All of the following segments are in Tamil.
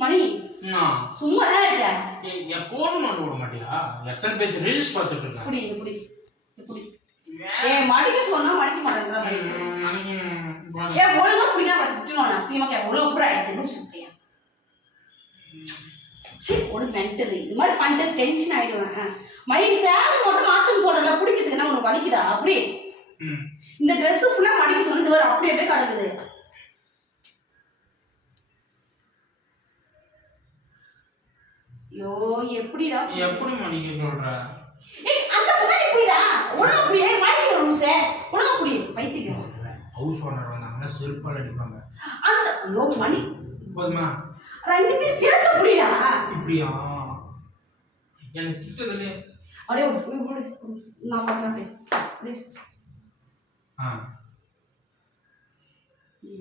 மணி? சும்மா தான் இருக்க. என் போன் நோண்டு விட மாட்டியா? எத்தனை பேர் ரீல்ஸ் பார்த்துட்டு இப்படி இப்படி இப்படி ஏ மடிக்க சொன்னா மடிக்க மாட்டேங்கிறா. ஏ ஒழுங்கா பிடிக்காம திட்டணும் அசிங்கமா கே ஒழுங்கா சரி ஒரு மென்டல் இது. மாதிரி பண்ணிட்டு டென்ஷன் ஆயிடுவேன். மயில் சேலை மட்டும் மாத்துன்னு சொல்றல பிடிக்கிறதுக்கு என்ன உனக்கு வலிக்குதா? அப்படி ம். இந்த ஃபுல்லா மடிக்க சொன்னது வர அப்படி அப்படியே கிடக்குது ஐயோ எப்படிடா எப்படி மணிக்க சொல்ற? ஏய் அந்த முன்னாடி புடிடா ஒழுங்கா புடி ஏய் மடிக்க லூசே. ஒழுங்கா புடி பைத்தியம் ஹவுஸ் ஓனர் வந்தாங்கன்னா செருப்பால் அடிப்பாங்க. அந்த ஐயோ மணி. போதுமா? ரெண்டுத்தையும் சேர்த்து புடிடா இப்படியா? எனக்கு திட்டதுலே அப்படியே விடு, விடு. நான் பார்க்குறேன். ஆ.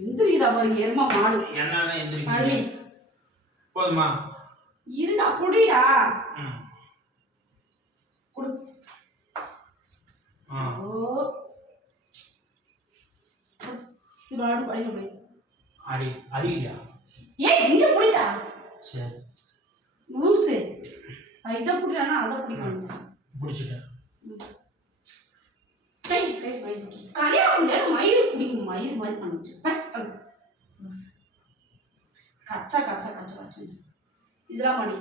எந்திரிக்குதா பாருங்க எருமா மாடு. என்னால மணி எந்திரிக்க போதுமா? இருடா புடிடா. குடு. ஓ. இது படிக்க போய் அடி அடிக்கலையா? ஏய் இங்க புடிடா. சரி. லூசு. இதை புடிடானா அதை பிடிக்கணும் பிடிச்சிட்டேன். கை கை கை. கல்யாணம் நேரம் மயிர் பிடிக்கும் மயிர் மாதிரி பண்ணிட்டு. கச்சா கச்சா கச்சா கச்சா. இதெல்லாம் மடி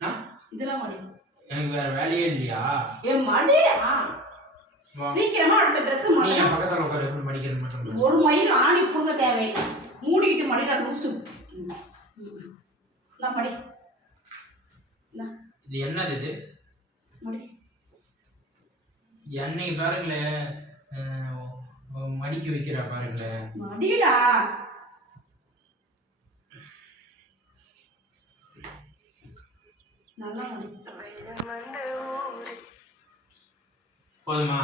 ஆ? இதெல்லாம் மடி எனக்கு வேற வேலையே இல்லையா? ஏ வா. சீக்கிரமா அடுத்த ட்ரெஸ் நீ என் பக்கத்தில் உட்கார எப்படி படிக்கிறது மட்டும். ஒரு மயில் ஆணி புடுங்க தேவையில்லை. மூடிக்கிட்டு மடிடா லூசு. நான் மடி. இது என்னது இது? மடி. எண்ணெய் பாருங்களேன். மடிக்க வைக்கிறா பாருங்களேன். மடிடா. நல்லா போதுமா?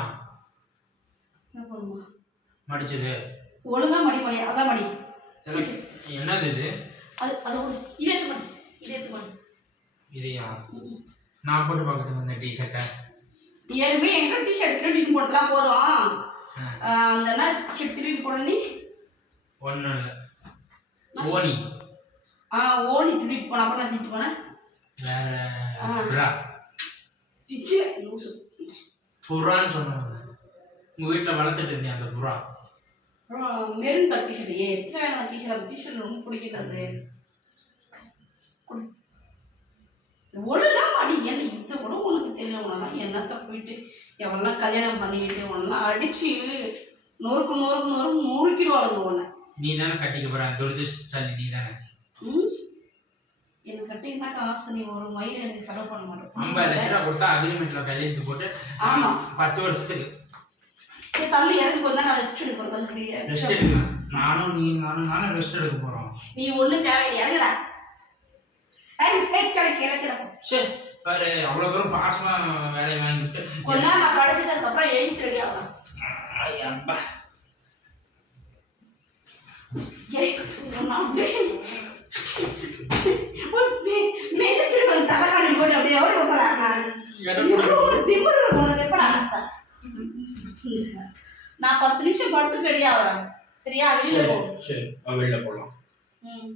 போதுமா? மடிச்சது. ஒழுங்கா மடி மடி அதான் மடி என்னது இது? அது அது இதே எடுத்து மடி. இதே எடுத்து மடி. இதையா? நான் போட்டு பார்க்கறது இந்த டிஷர்ட்டை ஏற்கனவே என்கிட்ட டிஷர்ட் திருடி போட்டலாம் போதும். அந்த என்ன ஷர்ட் திருடி போட நீ? ஒன்றும் இல்லை. ஓனி ஆ ஓடி திருடிட்டு போன. அப்புறம் நான் திட்டு போனேன். வேற பிச்சு லூசு. புறான்னு சொன்னாங்க உங்கள் வீட்டில் வளர்த்துட்டு இருந்தேன் அந்த புறா. மெரூன் கலர் டிஷர்ட் ஏ எத்தனை வேணும் அந்த டிஷர்ட் அந்த டிஷர்ட் ரொம்ப பிடிக்கிறது. ஒழுங்கா மாடி என்ன இத்த கூட உனக்கு தெரியலனா என்னத்த போயிட்டு எவெல்லாம் கல்யாணம் பண்ணிக்கிட்டு ஒன்றா அடிச்சு நொறுக்கு நொறுக்கு நொறுக்கு நொறுக்கிடுவாளுங்க உன்னை. நீ தானே கட்டிக்க போற. துரதிருஷ்டசாலி நீ தானே காசு நீ ஒரு மயிர் எனக்கு செலவு பண்ண ஐம்பது லட்ச ரூபா கொடுத்தா அக்ரிமெண்ட்ல கையெழுத்து போட்டு ஆமா. பத்து வருஷத்துக்கு. இறங்கி போய் நான் ரெஸ்ட் ரெஸ்ட் எடுக்கலாம் நானும் நீ நானும் நானும் ரெஸ்ட் எடுக்க போறோம். நீ ஒன்றும் கிளக்கி, இறக்கிறேன். சரி பாரு அவ்வளவு தூரம் பாசமா வேலையை வாங்கிட்டு கொஞ்ச நாள் நான் படுத்துட்டு அதுக்கப்புறம் எழுச்சி ரெடி ஆகலாம் அப்பா. ஏய், நான் அப்படியே ஒரு மெ- மெதிச்சிட்டு வந்து தலைகாணி போட்டு அப்படியே ஓடி எவ்வளவு திமிரு உனக்கு எப்படா? நான் பத்து நிமிஷம் படுத்துட்டு ரெடி ஆகிறேன் சரியா? வெளியில சரி போ. சரி. வா, வெளில போகலாம் ம்.